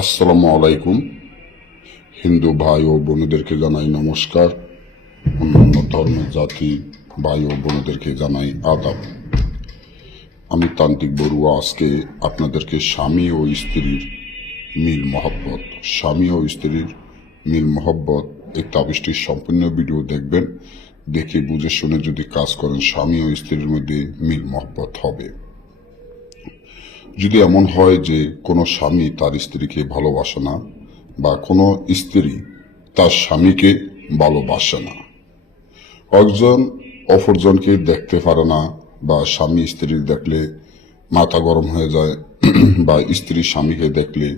আসসালামু আলাইকুম। হিন্দু ভাই ও বোনেদেরকে জানাই নমস্কার। অন্যান্য ধর্মের জাতি ভাই ও বোনেদেরকে জানাই আদাব। আমি তান্ত্রিক বড়ুয়া আজকে আপনাদেরকে স্বামী ও স্ত্রীর মিল মহব্বত এই তাবিজটির সম্পূর্ণ ভিডিও দেখবেন। দেখে বুঝে শুনে যদি কাজ করেন স্বামী ও স্ত্রীর মধ্যে মিল মহব্বত হবে। যদি এমন হয় যে কোনো স্বামী তার স্ত্রীকে ভালোবাসে না বা কোনো স্ত্রী তার স্বামীকে ভালোবাসে না, একজন অপরজনকে দেখতে পারে না বা স্বামী স্ত্রী দেখলে মাথা গরম হয়ে যায় বা স্ত্রী স্বামীকে দেখলে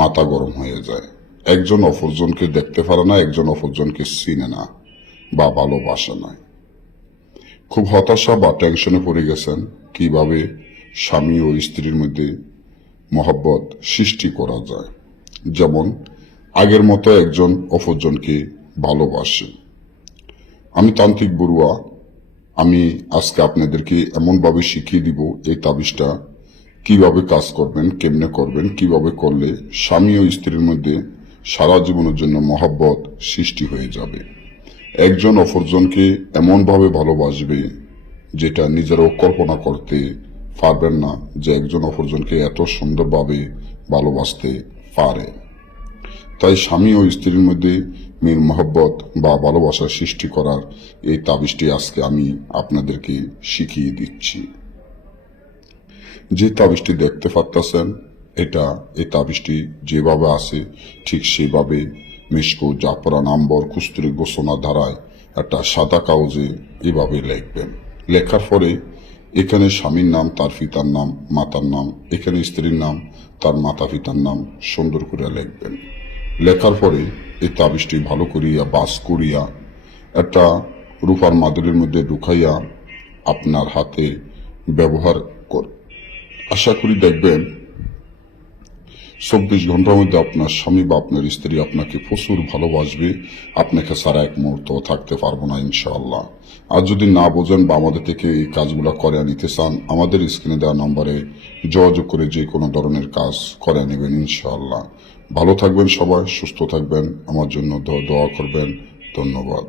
মাথা গরম হয়ে যায়, একজন অপরজনকে দেখতে পারে না, একজন অপরজনকে চিনে না বা ভালোবাসে না, খুব হতাশা বা টেনশনে পড়ে গেছেন কিভাবে স্বামী ও স্ত্রীর মধ্যে মহব্বত সৃষ্টি করা যায়, যেমন আগের মতো একজন অপরজনকে ভালোবাসে। আমি তান্ত্রিক বড়ুয়া, আমি আজকে আপনাদেরকে এমনভাবে শিখিয়ে দিব এই তাবিজটা কিভাবে কাজ করবেন, কেমনে করবেন, কিভাবে করলে স্বামী ও স্ত্রীর মধ্যে সারা জীবনের জন্য মহব্বত সৃষ্টি হয়ে যাবে। একজন অপরজনকে এমনভাবে ভালোবাসবে যেটা নিজেরাও কল্পনা করতে পারবেন না যে একজন অপরজনকে এত সুন্দরভাবে ভালোবাসতে পারে। তাই স্বামী ও স্ত্রীর মধ্যে মিল মহব্বত বা ভালোবাসা সৃষ্টি করার এই তাবিজটি আজকে আমি আপনাদেরকে শিখিয়ে দিচ্ছি। যে তাবিজটি দেখতে পারতেছেন এই তাবিজটি যেভাবে আছে ঠিক সেভাবে মিশকু জাফরান আম্বর কুস্তুরি গোসনা ধারায় একটা সাদা কাগজে এভাবে লিখবেন। লেখার পরে এখানে স্বামীর নাম, তার পিতার নাম, মাতার নাম, এখানে স্ত্রীর নাম, তার মাতা পিতার নাম সুন্দর করে লিখবেন। লেখার পরে এই তাবিজটি ভালো করিয়া বাস করিয়া একটা রূপার মাদুরের মধ্যে ঢুকাইয়া আপনার হাতে ব্যবহার কর। আশা করি দেখবেন 24 ঘন্টার মধ্যে আপনার স্বামী বা আপনার স্ত্রী আপনাকে প্রচুর ভালোবাসবে, আপনাকে ছাড়া এক মুহূর্ত থাকতে পারবো না ইনশাআল্লাহ। আর যদি না বোঝেন বা আমাদের থেকে এই কাজগুলো করে নিতে চান, আমাদের স্ক্রিনে দেওয়া নম্বরে যোগাযোগ করে যে কোনো ধরনের কাজ করে নেবেন ইনশাআল্লাহ। ভালো থাকবেন সবাই, সুস্থ থাকবেন, আমার জন্য দোয়া করবেন। ধন্যবাদ।